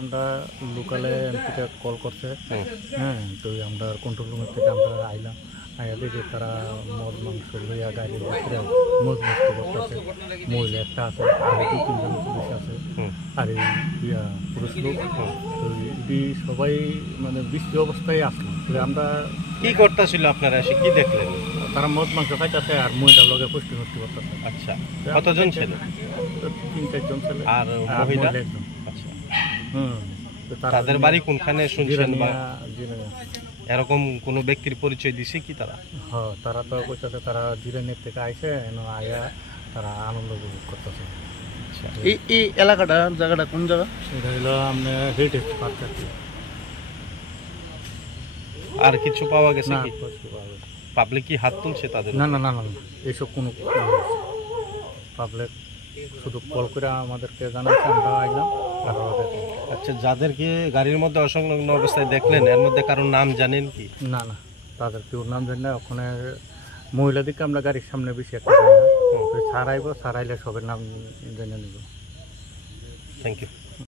আমরা লোকালে এমপিটা কল করছে, হ্যাঁ, তো আমরা কন্ট্রোল রুমের থেকে আমরা আইলাম, আইয়া দেখি তারা মদ মাংস লইয়া গাড়ির ভিতরে মজমস্তি করতেছে। মহিলা একটা আছে, আর 2-3 জন পুলিশ আছে, আর এই পুরুষ লোক। তো এটি সবাই মানে বৃষ্টি অবস্থায় আসলো। আমরা কি করতেছিল আপনারা, এসে কি দেখলেন? তারা মদ মাংস খাইতেছে আর মহিলার লগে পুষ্টি মুষ্টি করতেছে। আচ্ছা, কতজন ছিল? 3-4 জন ছিল, আর মহিলা একজন। আচ্ছা, তো তাদের বাড়ি কোনখানে শুনছেন? বা জিরানিয়া। এরকম কোন ব্যক্তির পরিচয় দিছে কি তারা? হ্যাঁ, তারা তো কইতেছে তারা জিরানির থেকে আইসে, আয়া তারা আনন্দ উপভোগ করতেছে। আচ্ছা, এই জায়গাটা কোন জায়গা? এটা হলো আপনার হেরিটেজ পার্ক। আর কিছু পাওয়া গেছে না, কি? কিছু পাওয়া গেছে। পাবলিক কি হাত তুলছে তাদের? না, এইসব কোনো পাবলিক শুধু কল করে আমাদেরকে জানাচ্ছে, আমরা আইলাম আর ওদের। আচ্ছা, যাদেরকে গাড়ির মধ্যে অসংলগ্ন অবস্থায় দেখলেন এর মধ্যে কারোর নাম জানেন কি? না, তাদের কেউ নাম জানি না। ওখানে মহিলা দিকে আমরা গাড়ির সামনে বেশি একটা যাই না, সারাইব, সারাইলে সবের নাম জেনে নিব। Thank you.